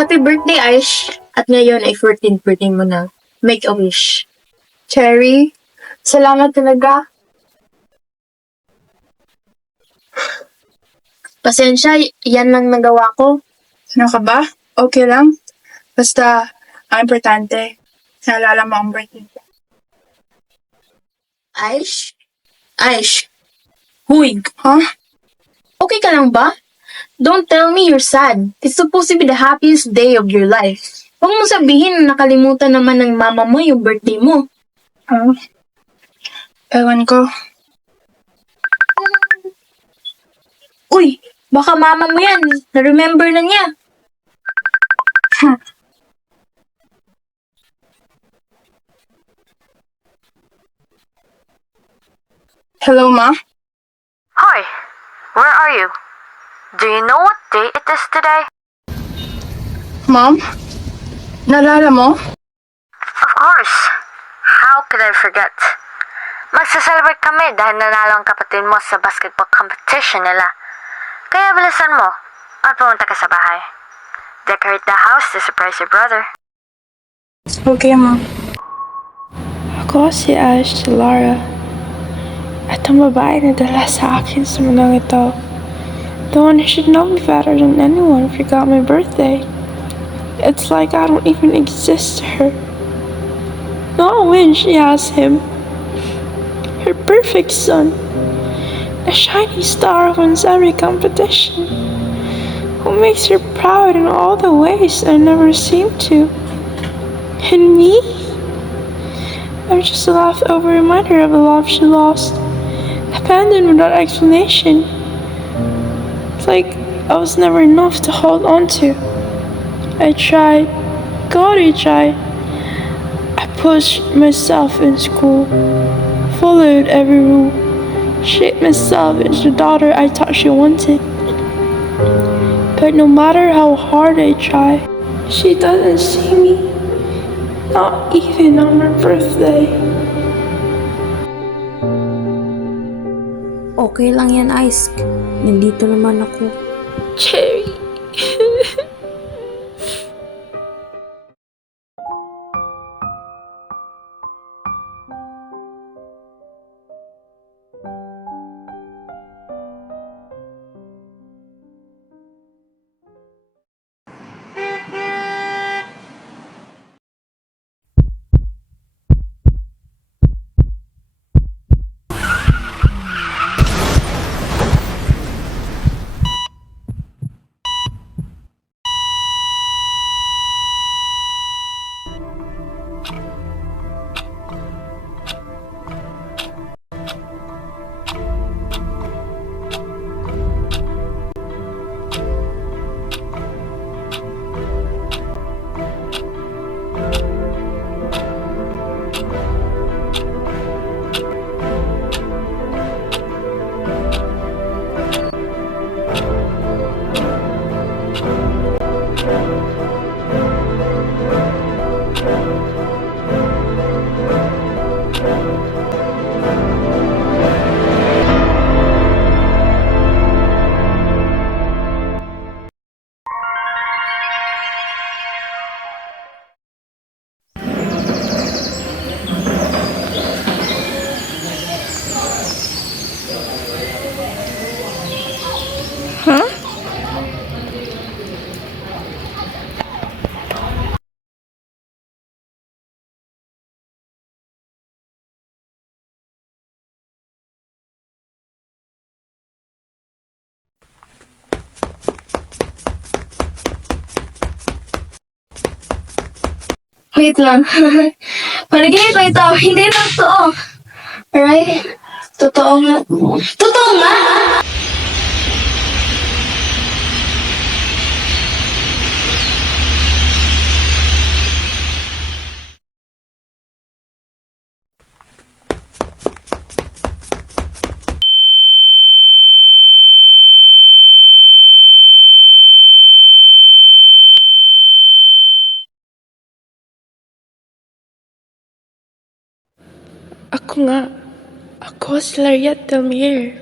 Happy birthday, Aish! At ngayon ay 14th birthday mo na. Make a wish. Cherry, salamat talaga. Pasensya, yan lang nagawa ko. Ano ka ba? Okay lang. Basta, ang importante, naalala mo ang birthday ko. Aish? Aish? Huy! Ha? Okay ka lang ba? Don't tell me you're sad. It's supposed to be the happiest day of your life. Huwag mo sabihin na nakalimutan naman ng mama mo yung birthday mo. Ha? Ewan ko. Uy, baka mama mo yan. Na-remember na niya. Hello, Ma? Hi, where are you? Do you know what day it is today? Mom? Naalala mo? Of course. How could I forget? Magsa-celebrate kami dahil nanalo ang kapatid mo sa basketball competition nila. Kaya bilisan mo at pumunta ka sa bahay. Decorate the house to surprise your brother. Okay, Mom. Ako si Ash Lara. At ang babae na dala sa akin sa mundong ito. The one who should know me better than anyone forgot my birthday. It's like I don't even exist to her. Not when she has him. Her perfect son. A shining star who wins every competition. Who makes her proud in all the ways I never seem to. And me? I'm just a leftover reminder of the love she lost. Abandoned without explanation. It's like I was never enough to hold on to. I tried. God, I tried. I pushed myself in school. Followed every rule. Shaped myself into the daughter I thought she wanted. But no matter how hard I try, she doesn't see me. Not even on her birthday. Okay lang yan, Ice. Nandito naman ako. Cherry. Huh? Wait lang. Panaginip ba ito? Hindi na totoo. Alright? Totoo nga. Totoo nga! Ako nga. Ako si Lariat Delmire.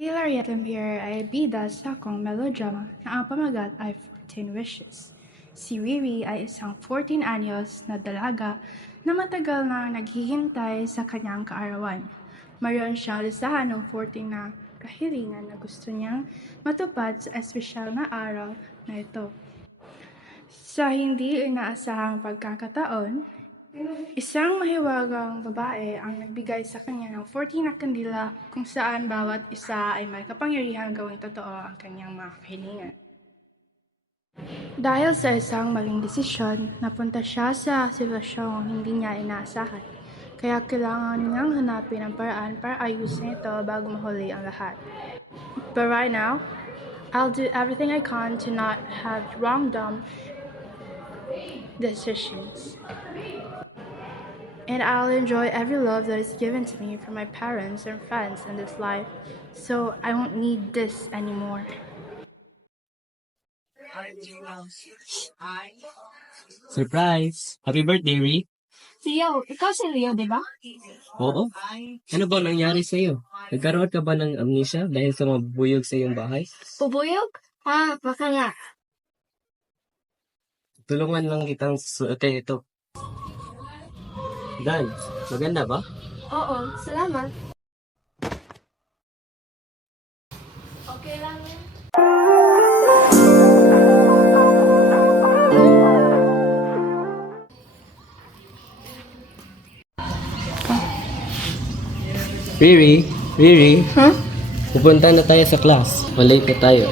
Hilarious Lempier ay bida sa akong melodrama na ang pamagat ay 14 Wishes. Si Riri ay isang 14 anyos na dalaga na matagal na naghihintay sa kanyang kaarawan. Mayroon siyang listahan ng 14 na kahilingan na gusto niyang matupad sa espesyal na araw na ito. Sa hindi inaasahang pagkakataon, isang mahiwagang babae ang nagbigay sa kanya ng 14 na kandila kung saan bawat isa ay may kapangyarihang gawing totoo ang kanyang mga kahilingan. Dahil sa isang maling desisyon, napunta siya sa sitwasyong hindi niya inaasahan. Kaya kailangan niyang hanapin ang paraan para ayusin ito bago mahuli ang lahat. But right now, I'll do everything I can to not have wrong dumb decisions. And I'll enjoy every love that is given to me from my parents and friends in this life, so I won't need this anymore. Surprise! Happy birthday, Ri! Leo, ikaw si Leo, di ba? Oo. Ano ba nangyari sa'yo? Nagkaroon ka ba ng amnesia dahil sa mabubuyog sa iyong bahay? Pubuyog? Baka nga. Tulungan lang kitang suotin ito. Dan, maganda ba? Oo, salamat. Okay lang yun. Riri, Riri. Huh? Pupunta na tayo sa class. Malate na tayo.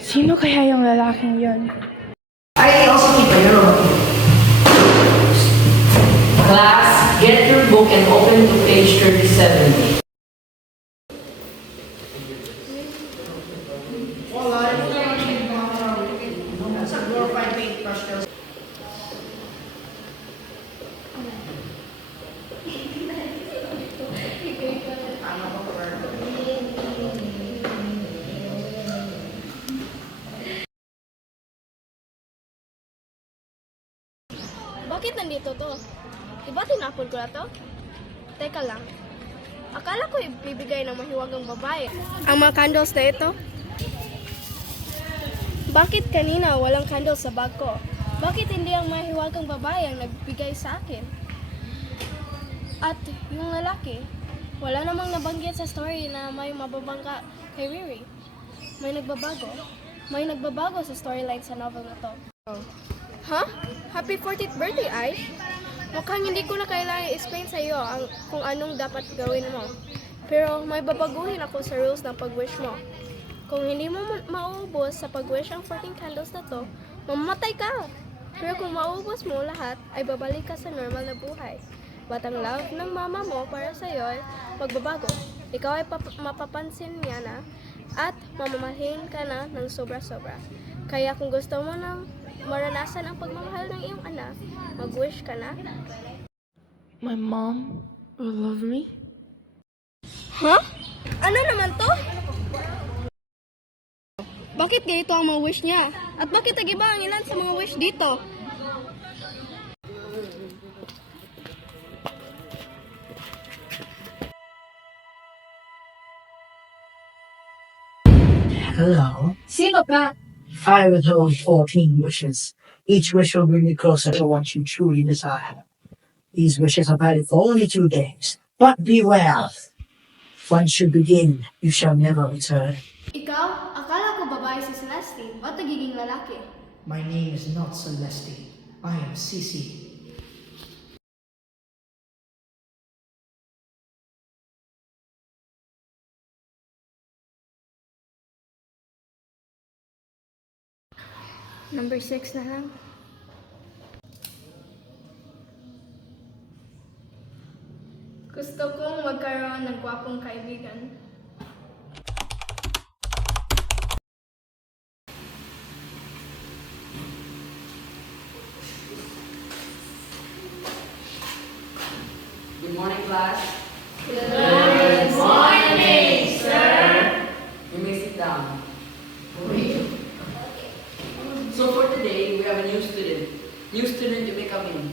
Sino kaya yung lalaking yun? Class, get your book and open to page 37. Bakit nandito to? Diba tinapon ko na to? Teka lang. Akala ko ibibigay ng mahiwagang babae. Ang mga candles na ito? Bakit kanina walang candles sa bag ko? Bakit hindi ang mahiwagang babae ang nagbigay sa akin? At yung lalaki, wala namang nabanggit sa story na may mababangga kay Riri. May nagbabago. May nagbabago sa storyline sa novel na to. Huh? Happy 40th birthday, Aish! Mukhang hindi ko na kailangan i-explain sa iyo kung anong dapat gawin mo. Pero may babaguhin ako sa rules ng pag-wish mo. Kung hindi mo mauubos sa pag-wish ang 14 candles na to, mamamatay ka! Pero kung mauubos mo lahat, ay babalik ka sa normal na buhay. But ang love ng mama mo para sa iyo ay magbabago. Ikaw ay mapapansin niya na at mamamahalin ka na ng sobra-sobra. Kaya kung gusto mo nang maranasan ang pagmamahal ng iyong anak, mag-wish ka na. My mom will love me? Huh? Ano naman to? Bakit ganito ang mga wish niya? At bakit nag-iba ang ilan sa mga wish dito? Hello. Sino ka? I will hold 14 wishes. Each wish will bring you closer to what you truly desire. These wishes are valid for only 2 days. But beware. Once you begin, you shall never return. Ikaw, akala ko babae si Celestine. Ba't nagiging lalaki? My name is not Celeste. I am Cici. Number 6 na lang. Gusto kong magkaroon ng gwapong kaibigan. class. You may sit down. So for today, we have a new student. New student, you may come in.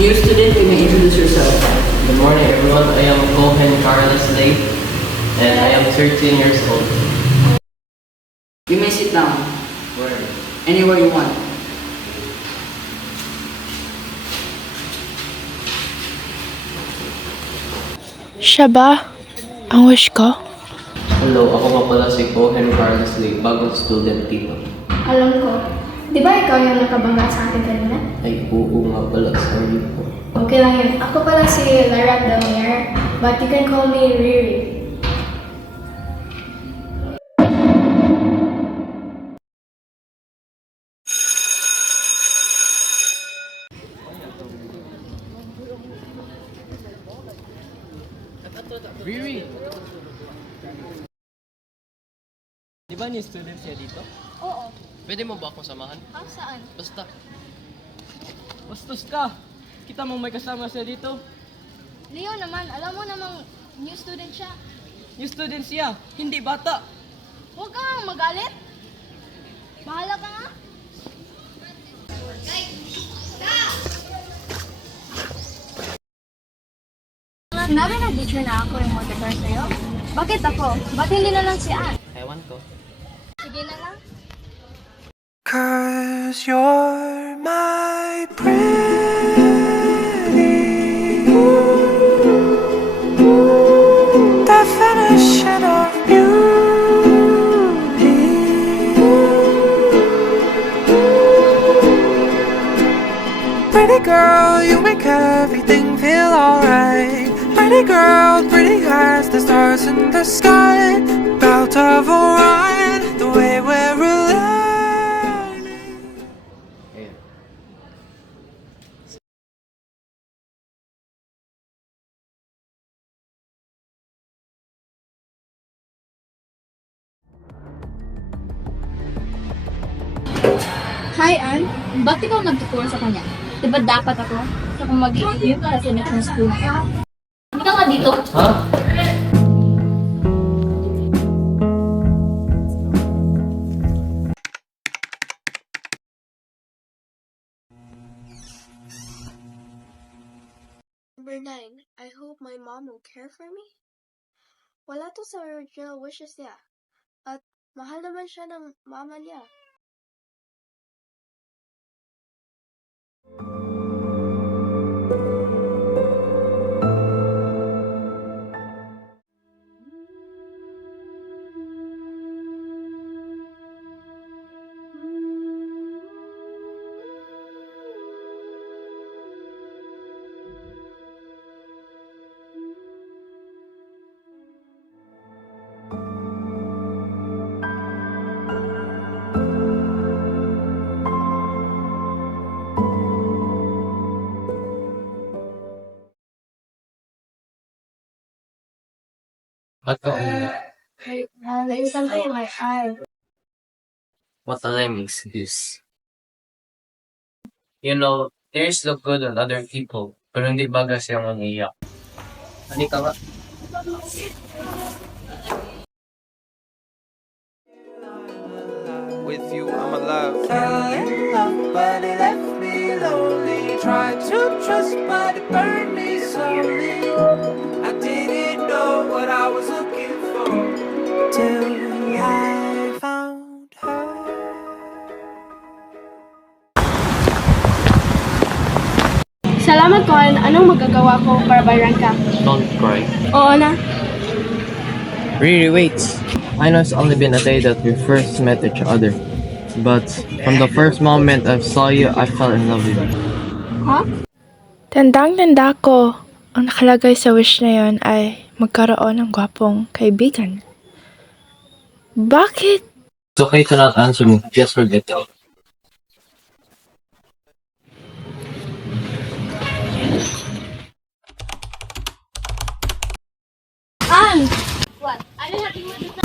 New student, you may introduce yourself. Good morning, everyone. I am Cohen Carlos Lay, and I am 13 years old. You may sit down Where? anywhere you want. Siya ba ang wish ko? Hello, ako nga pala si Cohen Carlos Lay, bagong student dito. Alam ko. Di ba ikaw yung nakabangga sa akin kanina? Ay, oo nga pala, sorry po. Okay lang yun. Ako pala si Lara Damier, but you can call me Riri. Riri! Di ba new student siya dito? Oo. Pwede mo ba akong samahan? Saan? Basta. Bastos ka! Kita mo may kasama siya dito. Leo naman, alam mo namang new student siya. New student siya, hindi bata. Huwag kang magalit. Bahala ka nga. Sinabi ng teacher na ako yung motivator sa'yo. Bakit ako? Ba't hindi na lang si Ann? Ewan ko. Sige na lang. 'Cause you're my pretty definition of beauty. Pretty girl, you make everything feel alright. Pretty girl, pretty as the stars in the sky. About of Orion, the way we're aligning. Ayan. Hi, Ann. Ba't ikaw nagtuturo sa kanya? Diba dapat ako? Sa kung mag-i-interview kasi next school na. Hindi ka nga dito. Ha? Number 9. I hope my mom will care for me. Wala to sa original wishes niya. At mahal naman siya ng mama niya. Ba't ka umiyak? Naisan ko my eye. What a lame excuse. You know, there's look good on other people, pero hindi baga siyang mangiyak. Hindi ka nga. With you, I'm alive. Fell in love, but it left me lonely. Tried to trust, but it burned me slowly. I didn't know what I was looking for till I found her. Salamat, Cohen. Anong magagawa ko para bayaran ka? Don't cry. Oo na. Really, wait. I know it's only been a day that we first met each other. But from the first moment I saw you, I fell in love with you. Tandang-tanda ko, ang nakalagay sa wish na yon ay magkaroon ng gwapong kaibigan. Bakit? It's okay to not answer me. Just forget it. Ann! What? Ano natin mo dito?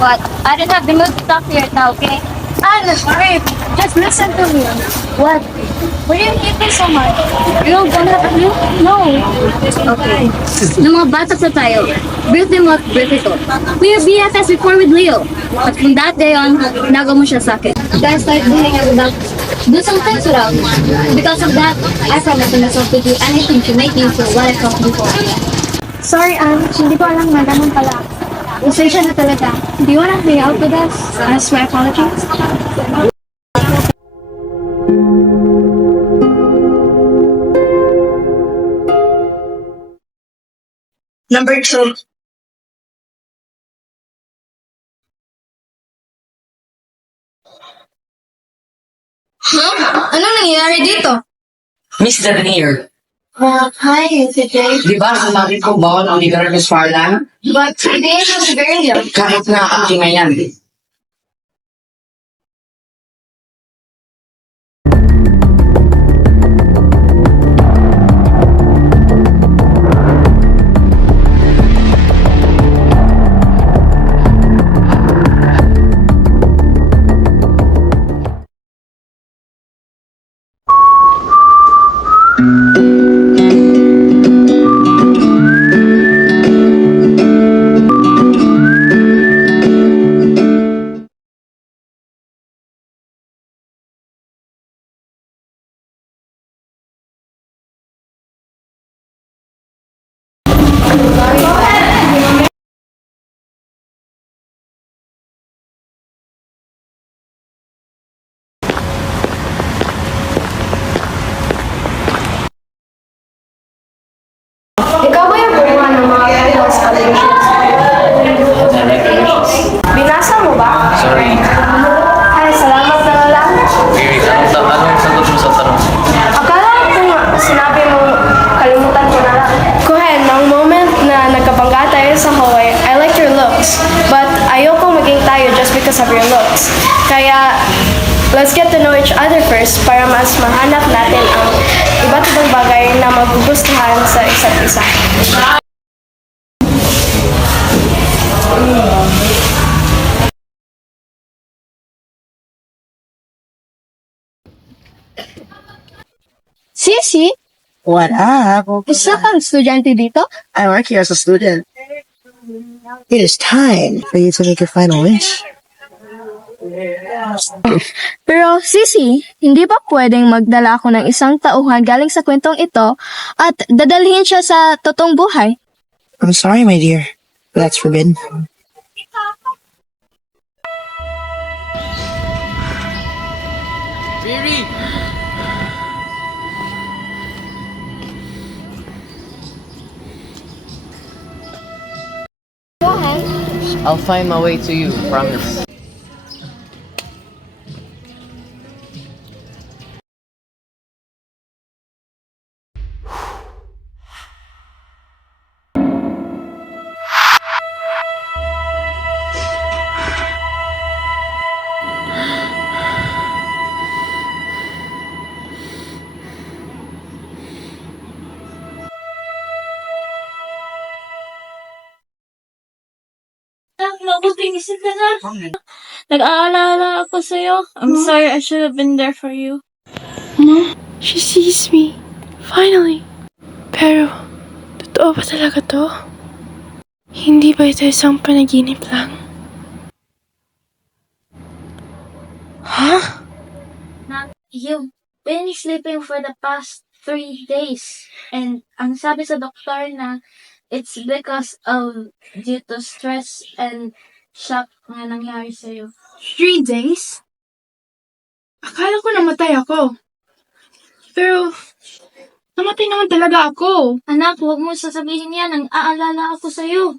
What? I don't have the mood to talk to you right now, okay? Anna, wait. Just listen to me. What? Why do you hate me so much? You don't have a clue? No. Okay. Nung mga bata pa tayo, birthday mo at birthday ko. We were BFS before with Leo. But from that day on, nago mo siya sa akin. Guys started doing it without do some things without me. Because of that, I promised myself to do anything to make you feel what I felt before. Sorry, Anne. Hindi ko alam na ganun pala. Usay na talaga. Do you wanna hang out with us? As my apologies? Number 2. Anong nangyayari dito? Mr. Near, Hi, CJ. di ba sinabi ko bawal ang ligar ng Sparlan? But today is a very young. Kahit na aking ngayon. Ikaw ba yung gumawa ng mga people's calculations? Binasa mo ba? Sorry. Ay, salamat na lang. Mary, anong sagot mo sa tanong? Akala ko nga, sinabi mo, kalimutan ko na lang. Kuhen, ng moment na nagkabangga tayo sa Hawaii, I like your looks. But ayoko maging tayo just because of your looks. Kaya, let's get to know each other first para mas mahanap natin ang iba't ibang bagay na magugustuhan sa isa't isa. Sisi, What up? isa kang estudyante dito? I work here as a student. It is time for you to make your final wish. Pero Sisi, hindi ba pwedeng magdala ako ng isang tauhan galing sa kwentong ito at dadalhin siya sa totoong buhay? I'm sorry, my dear. But that's forbidden. Mary! I'll find my way to you, promise. Nag-aalala ako sa'yo. I'm sorry, I should have been there for you. She sees me. Finally. Pero, totoo ba talaga to? Hindi ba ito isang panaginip lang? Huh? You've been sleeping for the past 3 days. And ang sabi sa doktor na it's because of due to stress and shock nga nangyari sa'yo. 3 days? Akala ko namatay ako. Pero, namatay naman talaga ako. Anak, huwag mo sasabihin yan. Ang aalala ako sa'yo.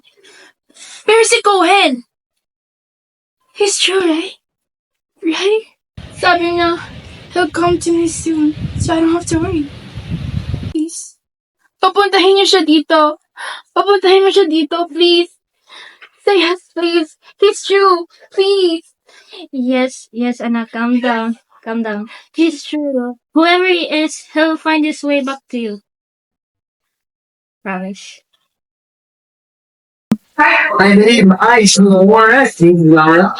Pero si Cohen! He's true, right? Right? Sabi niya, he'll come to me soon, so I don't have to worry. Please. Papuntahin niyo siya dito. Papuntahin mo siya dito, please. Say yes, please. He's true. Please. Yes, anak, calm down. Calm down. He's true, though. Whoever he is, he'll find his way back to you. Promise. I believe I should more acting, Laura.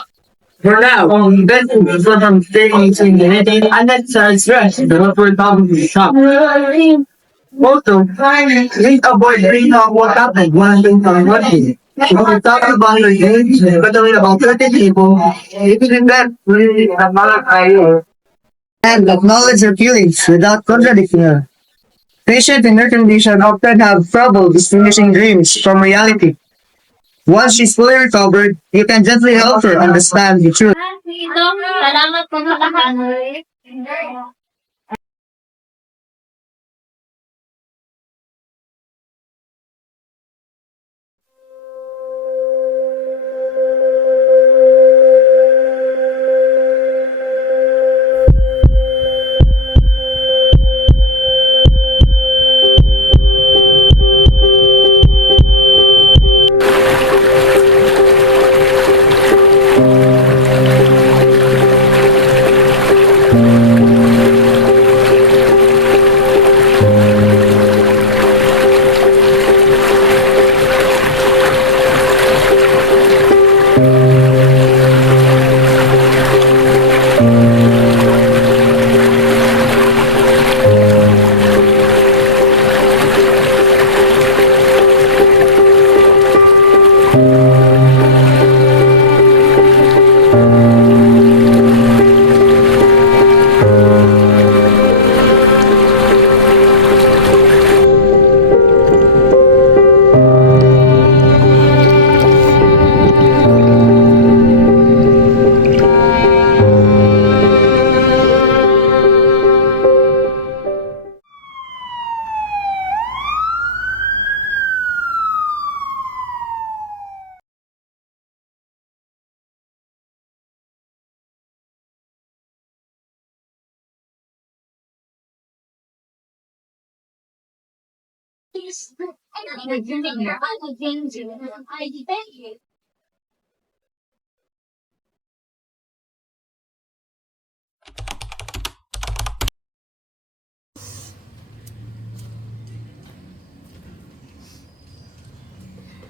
For now, investing is what I'm taking to eliminating unnecessary stress and what we're talking to the shop. Also, please avoid bringing up what happened when things are working. When we talk about the games, but only about 30 people, even that really another idea. And acknowledge your feelings without contradicting her. Patients in her condition often have trouble distinguishing dreams from reality. Once she's fully recovered, you can gently help her understand the truth. Salamat po sa lahat.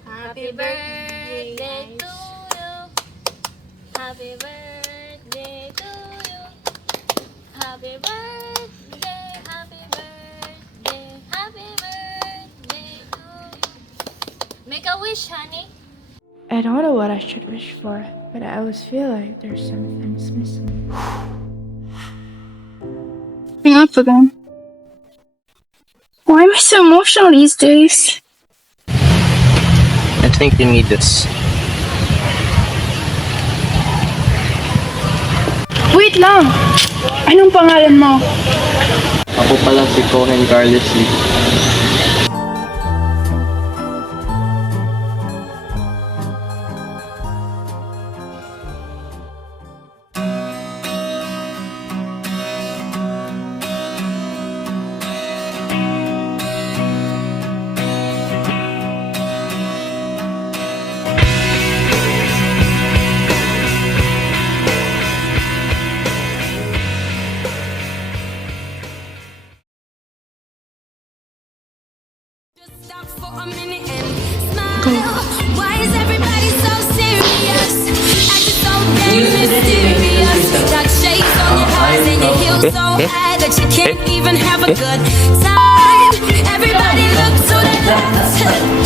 Happy birthday to you. Happy birthday to you. Happy birthday, happy birthday, happy birthday to you. Make a wish, honey. I don't know what I should wish for, but I always feel like there's something's missing. Hang up again. Why am I so emotional these days? I think you need this. Wait lang! Anong pangalan mo? Ako pala si Cohen Carlos Lee. Stop for a minute and smile. Why is everybody so serious? Acting so damn mysterious. Got shades on your eyes and your heels so high that you can't even have a good time. Everybody look to the left.